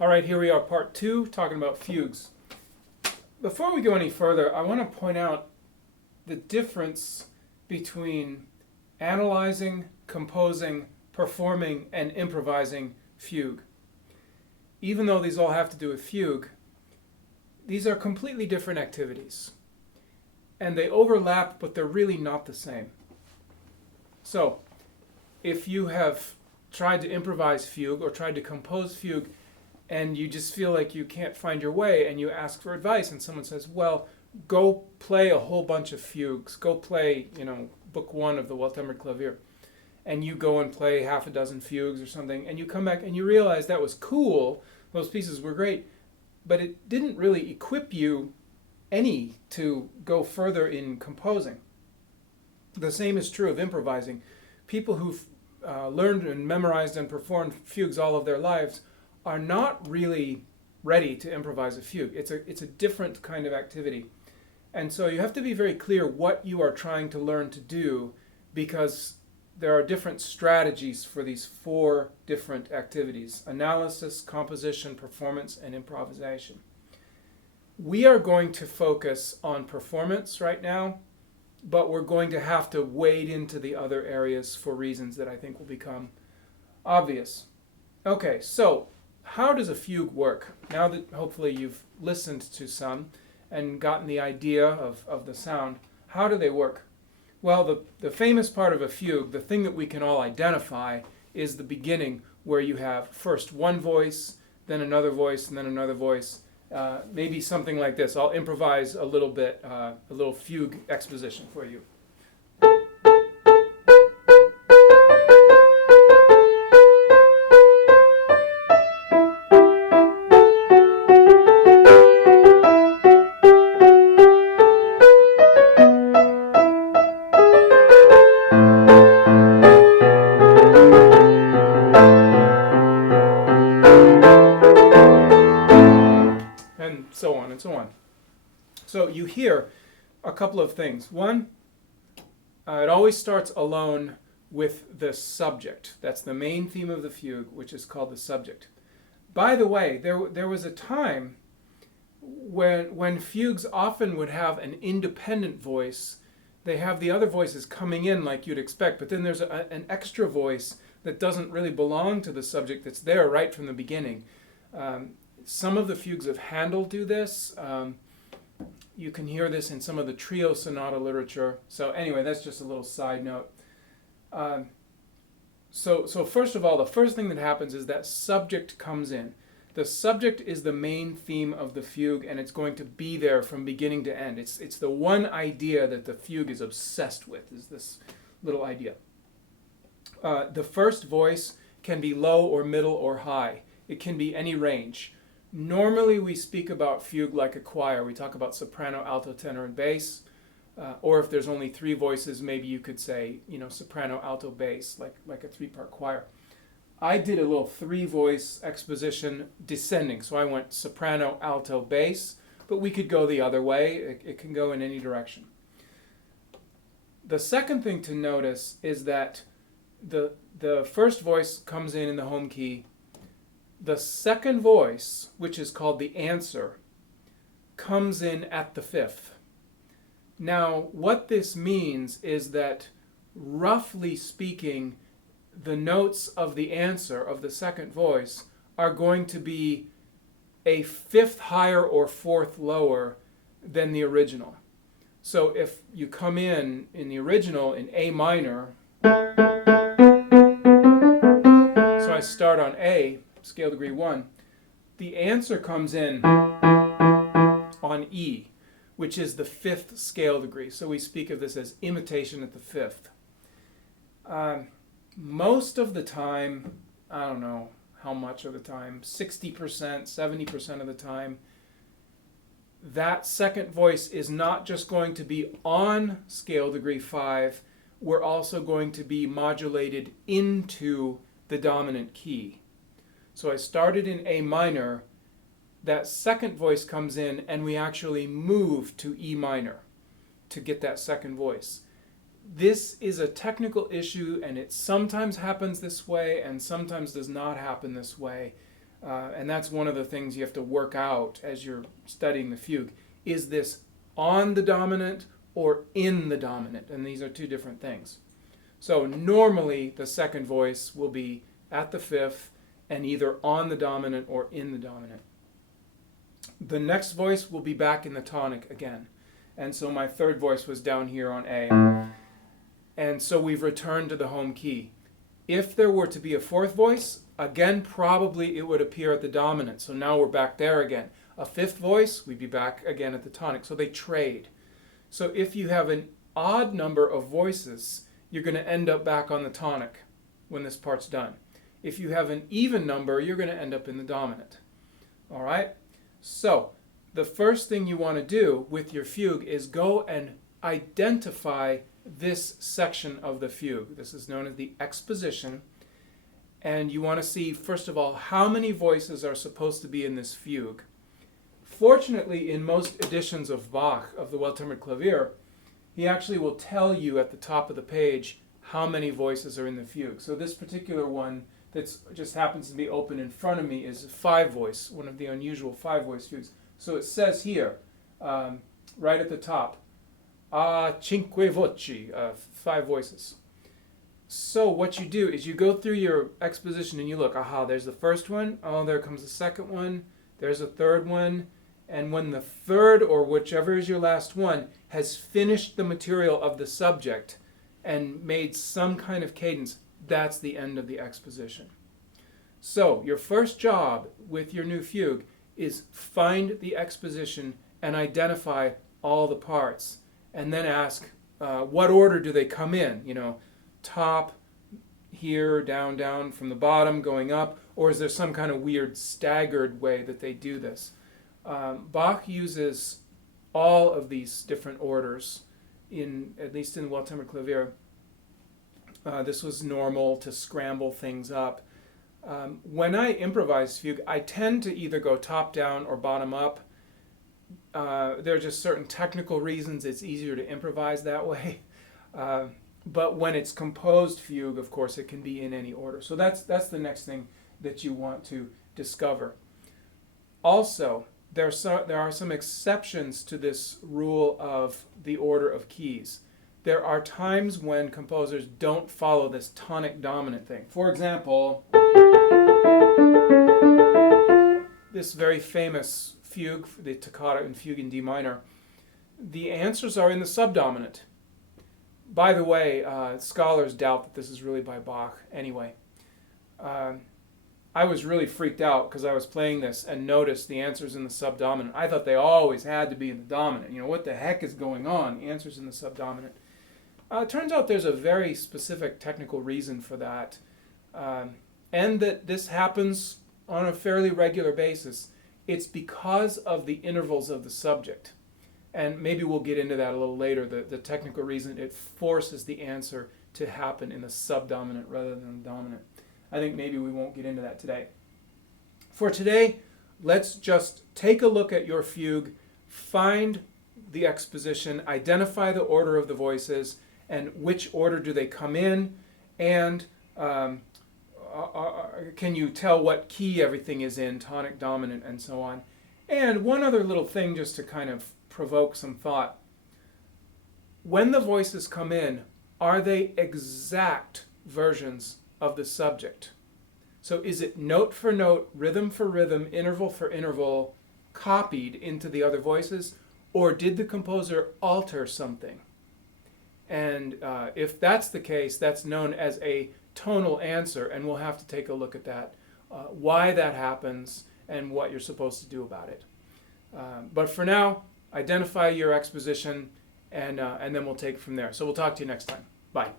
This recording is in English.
All right, here we are, part 2, talking about fugues. Before we go any further, I want to point out the difference between analyzing, composing, performing, and improvising fugue. Even though these all have to do with fugue, these are completely different activities. And they overlap, but they're really not the same. So, if you have tried to improvise fugue or tried to compose fugue, and you just feel like you can't find your way, and you ask for advice, and someone says, well, go play a whole bunch of fugues. Go play, book 1 of the Weltheimer Clavier. And you go and play half a dozen fugues or something, and you come back and you realize that was cool, those pieces were great, but it didn't really equip you any to go further in composing. The same is true of improvising. People who've learned and memorized and performed fugues all of their lives are not really ready to improvise a fugue. It's a different kind of activity. And so you have to be very clear what you are trying to learn to do, because there are different strategies for these 4 different activities: analysis, composition, performance, and improvisation. We are going to focus on performance right now, but we're going to have to wade into the other areas for reasons that I think will become obvious. Okay, so how does a fugue work? Now that hopefully you've listened to some and gotten the idea of the sound, how do they work? Well, the famous part of a fugue, the thing that we can all identify, is the beginning, where you have first one voice, then another voice, and then another voice. Maybe something like this. I'll improvise a little bit, a little fugue exposition for you. And so on and so on. So you hear a couple of things. One, it always starts alone with the subject. That's the main theme of the fugue, which is called the subject. By the way, there was a time when fugues often would have an independent voice. They have the other voices coming in like you'd expect, but then there's an extra voice that doesn't really belong to the subject, that's there right from the beginning. Some of the fugues of Handel do this. You can hear this in some of the trio sonata literature. So anyway, that's just a little side note. So first of all, the first thing that happens is that subject comes in. The subject is the main theme of the fugue, and it's going to be there from beginning to end. It's the one idea that the fugue is obsessed with, is this little idea. The first voice can be low or middle or high. It can be any range. Normally we speak about fugue like a choir. We talk about soprano, alto, tenor, and bass. Or if there's only 3 voices, maybe you could say, soprano, alto, bass, like a 3-part choir. I did a little 3-voice exposition descending. So I went soprano, alto, bass, but we could go the other way. It can go in any direction. The second thing to notice is that the first voice comes in the home key. The second voice, which is called the answer, comes in at the 5th. Now, what this means is that, roughly speaking, the notes of the answer of the second voice are going to be a 5th higher or 4th lower than the original. So if you come in the original in A minor, so I start on A, scale degree 1, the answer comes in on E, which is the 5th scale degree. So we speak of this as imitation at the 5th. Most of the time, I don't know how much of the time, 60%, 70% of the time, that second voice is not just going to be on scale degree 5, we're also going to be modulated into the dominant key. So I started in A minor, that second voice comes in, and we actually move to E minor to get that second voice. This is a technical issue, and it sometimes happens this way and sometimes does not happen this way. And that's one of the things you have to work out as you're studying the fugue. Is this on the dominant or in the dominant? And these are two different things. So normally the second voice will be at the fifth and either on the dominant or in the dominant. The next voice will be back in the tonic again. And so my third voice was down here on A. And so we've returned to the home key. If there were to be a fourth voice, again, probably it would appear at the dominant. So now we're back there again. A fifth voice, we'd be back again at the tonic. So they trade. So if you have an odd number of voices, you're going to end up back on the tonic when this part's done. If you have an even number, you're going to end up in the dominant. All right? So the first thing you want to do with your fugue is go and identify this section of the fugue. This is known as the exposition. And you want to see, first of all, how many voices are supposed to be in this fugue. Fortunately, in most editions of Bach, of the Well-Tempered Clavier, he actually will tell you at the top of the page how many voices are in the fugue. So this particular one that just happens to be open in front of me is a 5-voice, one of the unusual 5-voice fugues. So it says here, right at the top, cinque voci, 5 voices. So what you do is you go through your exposition and you look, aha, there's the first one, oh, there comes the second one, there's a third one, and when the third, or whichever is your last one, has finished the material of the subject and made some kind of cadence, that's the end of the exposition. So your first job with your new fugue is find the exposition and identify all the parts, and then ask what order do they come in? You know, top, here, down, down, from the bottom, going up, or is there some kind of weird staggered way that they do this? Bach uses all of these different orders, at least in the Well-Tempered Clavier. This was normal to scramble things up. When I improvise fugue, I tend to either go top down or bottom up. There are just certain technical reasons it's easier to improvise that way. But when it's composed fugue, of course, it can be in any order. So that's the next thing that you want to discover. Also, there are some exceptions to this rule of the order of keys. There are times when composers don't follow this tonic dominant thing. For example, this very famous fugue, the toccata and fugue in D minor, the answers are in the subdominant. By the way, scholars doubt that this is really by Bach. Anyway, I was really freaked out because I was playing this and noticed the answers in the subdominant. I thought they always had to be in the dominant. You know, what the heck is going on? The answers in the subdominant. It turns out there's a very specific technical reason for that, and that this happens on a fairly regular basis. It's because of the intervals of the subject. And maybe we'll get into that a little later, the technical reason it forces the answer to happen in the subdominant rather than the dominant. I think maybe we won't get into that today. For today, let's just take a look at your fugue, find the exposition, identify the order of the voices, and which order do they come in, and can you tell what key everything is in, tonic, dominant, and so on. And one other little thing just to kind of provoke some thought. When the voices come in, are they exact versions of the subject? So is it note for note, rhythm for rhythm, interval for interval, copied into the other voices, or did the composer alter something? And if that's the case, that's known as a tonal answer, and we'll have to take a look at that, why that happens, and what you're supposed to do about it. But for now, identify your exposition, and then we'll take it from there. So we'll talk to you next time. Bye.